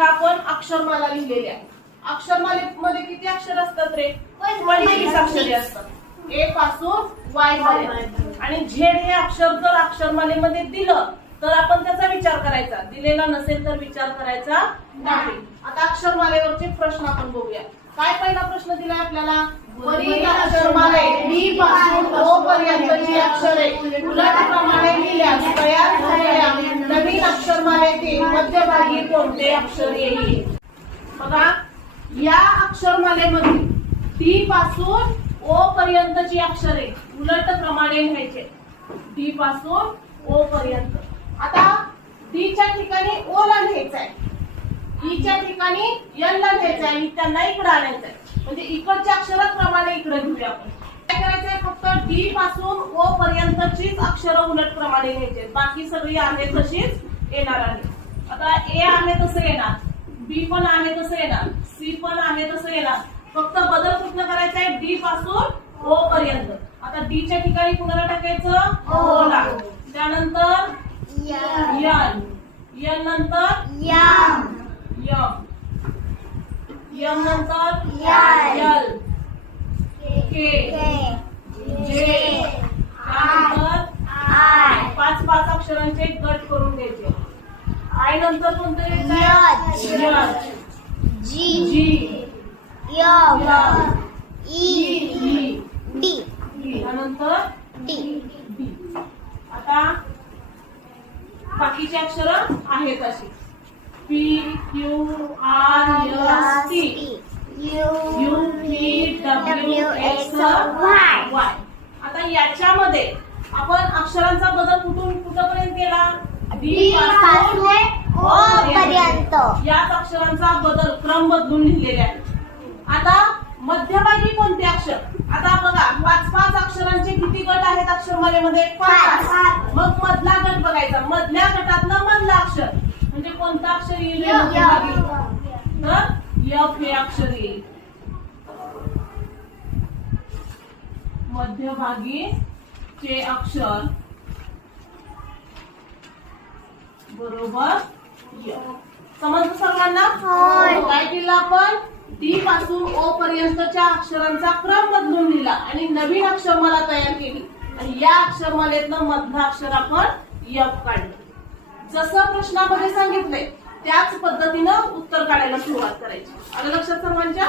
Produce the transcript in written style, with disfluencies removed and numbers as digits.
इथं आपण अक्षरमाला लिहिलेली आहे. अक्षरमालेमध्ये किती अक्षर असतात रे? 25 अक्षरे असतात ए पासून वाय पर्यंत. आणि झेड हे अक्षर जर अक्षरमालेमध्ये दिलं तर आपण त्याचा विचार करायचा, दिलेला नसेल तर विचार करायचा नाही. आता अक्षरमालेवरचे प्रश्न आपण बघूया. काय पहिला प्रश्न दिलाय आपल्याला? वरील अक्षरमाले डी पासून ओ पर्यंतची अक्षरे उलटप्रमाणे लिहिल्यास तयार झालेल्या नवीन अक्षरमालेतील मध्यभागी कोणते अक्षर येईल? बघा, या अक्षरमालेमध्ये डी पासून ओ पर्यंतची अक्षरे उलटप्रमाणे लिहायचे. डी पासून ओ पर्यंत. आता डी च्या ठिकाणी ओ ला लिहायचं आहे, ई च्या ठिकाणी एल ला लिहायचं आहे आणि त्यांना इकडे आणायचं आहे. म्हणजे इकडच्या अक्षराप्रमाणे इकडे घेऊया आपण. काय करायचंय? फक्त डी पासून ओ पर्यंतचीच अक्षरं उलट प्रमाणे घ्यायचे, बाकी सगळी आहे तशीच येणार आहे. आता ए आहे तसं येणार, बी पण आहे तसं येणार, सी पण आहे तसं येणार. फक्त बदल कुठला करायचा आहे? डी पासून ओ पर्यंत. आता डी च्या ठिकाणी कुणाला टाकायचं? ओ ला. त्यानंतर एल, एल नंतर यम, यम नंतर एल, के, जे, त्यानंतर आय. 5 अक्षरांचे गट करून घ्यायचे. आय नंतर कोणतं घ्यायचं? जी, त्यानंतर डी. आता बाकीची अक्षर आहेत अशी P, Q, R, S, T, U, V, W, X, Y. आता याच्यामध्ये आपण अक्षरांचा बदल कुठपर्यंत केला? डी पासून ओ पर्यंत. याच अक्षरांचा बदल क्रम बदलून लिहिलेले आहे. आता मध्यभागी कोणते अक्षर? आता बघा, 5 अक्षरांचे किती गट आहेत अक्षरमालेमध्ये? 5. मग मधला गट बघायचा. मधल्या गटातलं मधलं अक्षर म्हणजे कोणतं अक्षर येईल मध्यभागी? तर यफ हे अक्षर येईल मध्यभागी चे अक्षर बरोबर. समजलं सर्वांना? काय केलं आपण? डी पासून ओ पर्यंतच्या अक्षरांचा क्रम बदलून लिहिला आणि नवीन अक्षरमाला तयार केली आणि या अक्षरमालेतलं मधलं अक्षर आपण यफ काढलं. जसं प्रश्नामध्ये सांगितलंय त्याच पद्धतीनं उत्तर काढायला सुरुवात करायची. आलं लक्षात सर्वांच्या?